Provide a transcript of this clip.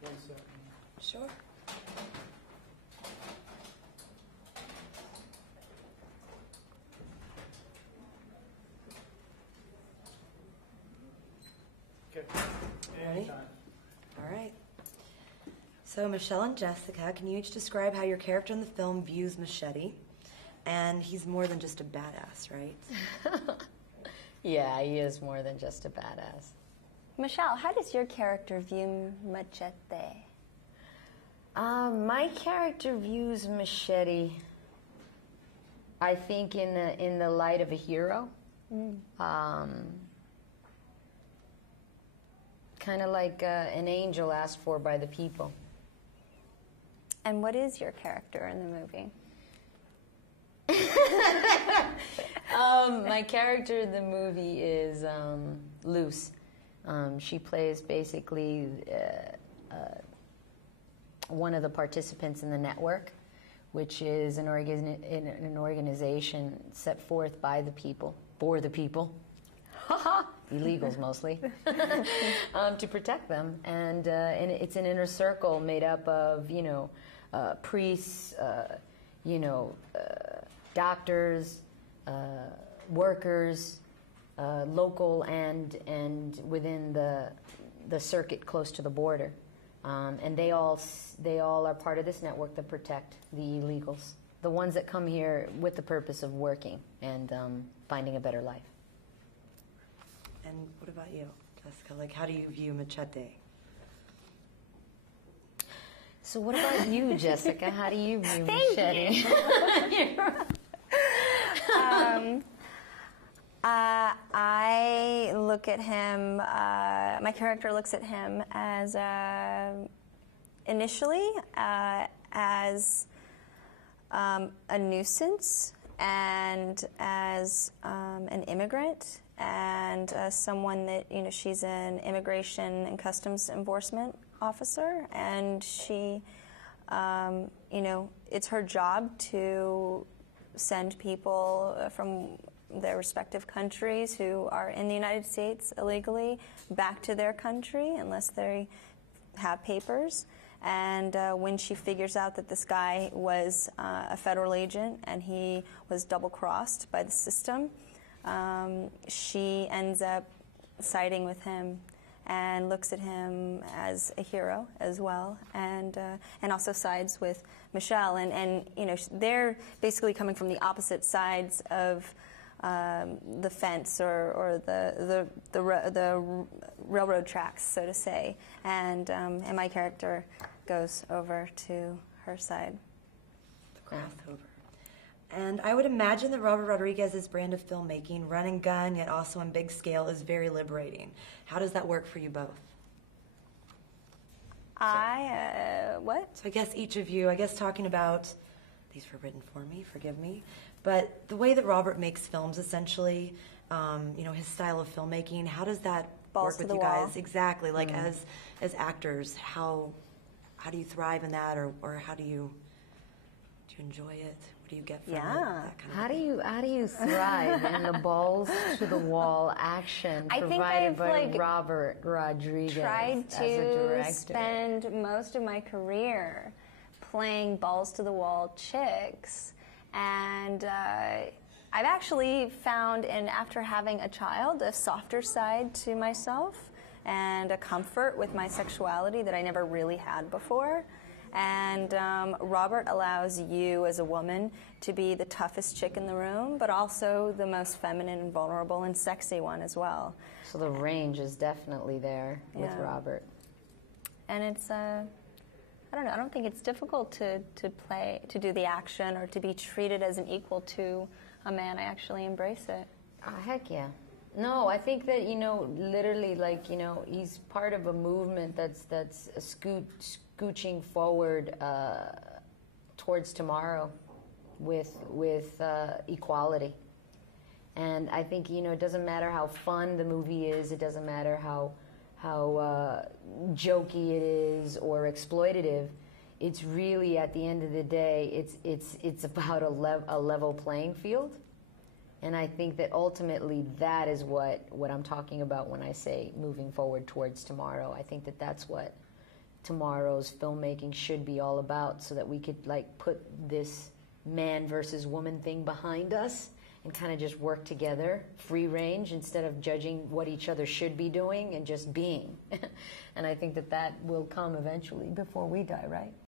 1 second. Sure. Okay. Ready? Anytime. All right. So Michelle and Jessica, can you each describe how your character in the film views Machete? And he's more than just a badass, right? Yeah, he is more than just a badass. Michelle, how does your character view Machete? My character views Machete, I think, in the light of a hero. Kind of like an angel asked for by the people. And what is your character in the movie? My character in the movie is Luce. She plays basically one of the participants in the network, which is an organization set forth by the people, for the people, illegals mostly, to protect them. And it's an inner circle made up of, priests, doctors, workers, local and within the circuit close to the border, and they all are part of this network that protect the illegals, the ones that come here with the purpose of working and finding a better life. And what about you, Jessica? Like, how do you view Machete? So what about you, Jessica? How do you view Machete? I look at him, my character looks at him as, initially, as a nuisance and as an immigrant and someone that, she's an immigration and customs enforcement officer, and she, it's her job to send people from their respective countries who are in the United States illegally back to their country unless they have papers. And when she figures out that this guy was a federal agent and he was double-crossed by the system, she ends up siding with him and looks at him as a hero as well, and also sides with Michelle. And they're basically coming from the opposite sides of the fence or the railroad tracks, so to say. And my character goes over to her side. The crossover. And I would imagine that Robert Rodriguez's brand of filmmaking, run and gun, yet also on big scale, is very liberating. How does that work for you both? What? So I guess each of you, talking about, these were written for me, forgive me, but the way that Robert makes films, essentially, his style of filmmaking, how does that Balls work to with the you wall. guys? Exactly, like as actors, how do you thrive in that, or how do you enjoy it? What do you get from it? That kind of How do you thrive in the balls to the wall action provided by Robert Rodriguez Tried as a to director? spend most of my career playing balls to the wall chicks, and I've actually found, after having a child, a softer side to myself and a comfort with my sexuality that I never really had before. And Robert allows you as a woman to be the toughest chick in the room, but also the most feminine and vulnerable and sexy one as well. So the range is definitely there with Robert. And it's, I don't know, I don't think it's difficult to do the action or to be treated as an equal to a man. I actually embrace it. Heck yeah. No, I think that, literally, he's part of a movement that's scooching forward towards tomorrow with equality. And I think, it doesn't matter how fun the movie is, it doesn't matter how jokey it is or exploitative. It's really, at the end of the day, it's about a level playing field. And I think that ultimately that is what I'm talking about when I say moving forward towards tomorrow. I think that that's what tomorrow's filmmaking should be all about, so that we could like put this man versus woman thing behind us and kind of just work together, free range, instead of judging what each other should be doing and just being. And I think that that will come eventually before we die, right?